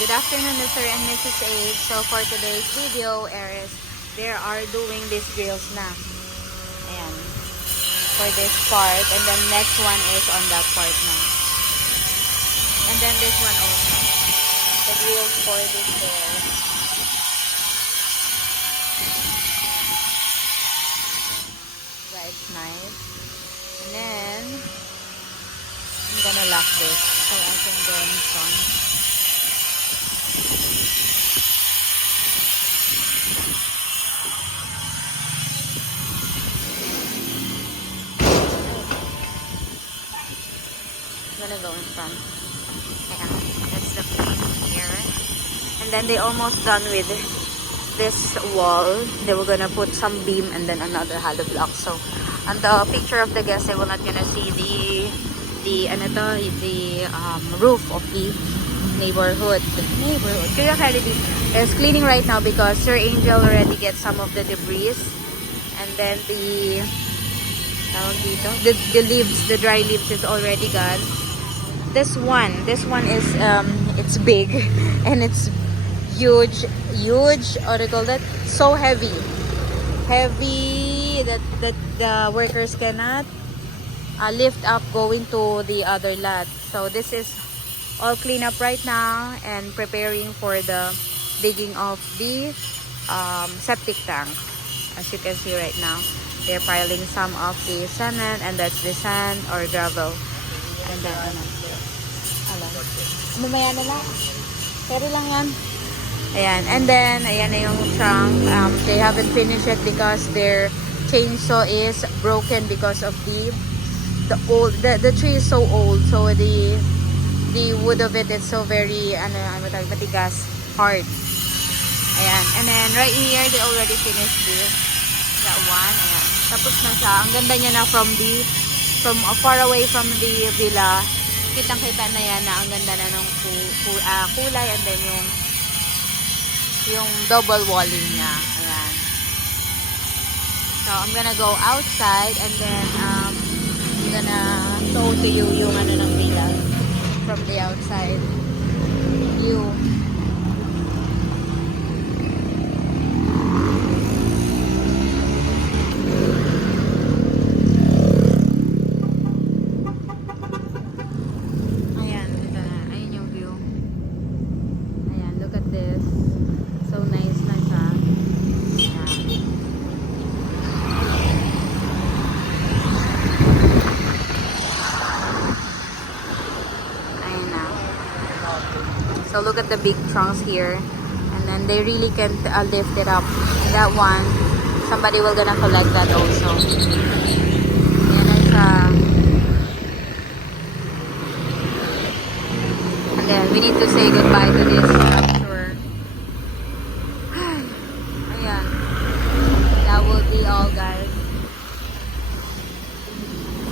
Good afternoon, Mr. and Mrs. H. So for today's video is they are doing these grills na. Ayan. For this part. And then next one is on that part na. And then this one also. The grills for this there. Yeah, it's nice. And then I'm gonna lock this so I can go in front. I'm gonna go in front. Ayan, that's the frame here. And then they almost done with this wall. They were gonna put some beam and then another hollow block. So on the picture of the guest, they will not gonna see the roof of the neighborhood. Kuya Kennedy is cleaning right now because Sir Angel already get some of the debris, and then the leaves, the dry leaves is already gone. This one is it's big and it's huge. What do you call that? So heavy that the workers cannot lift up going to the other lot. So this is all clean up right now and preparing for the digging of the septic tank. As you can see right now, they're piling some of the cement, and that's the sand or gravel. And then mamaya na lang. Pero lang yan. Ayan. And then ayan na yung trunk. They haven't finished it because their chainsaw is broken because of the tree is so old, so the wood of it is so very matigas, hard. Ayan. And then right here they already finished that one. Ayan. Tapos na siya. Ang ganda niya na from far away from the villa. Kitang-kita na yan na ang ganda na ng kulay, and then yung double walling niya. Ayan. So I'm gonna go outside and then I'm gonna show to you yung ng villa from the outside view. Ayan, ito na. Ayun yung view. Ayan, look at this. So nice na siya. Ayan. So look at the big trunks here, and then they really can't lift it up. That one, somebody will gonna collect that also. Ayan na siya. And then we need to say goodbye to this structure. Ayan. That will be all, guys.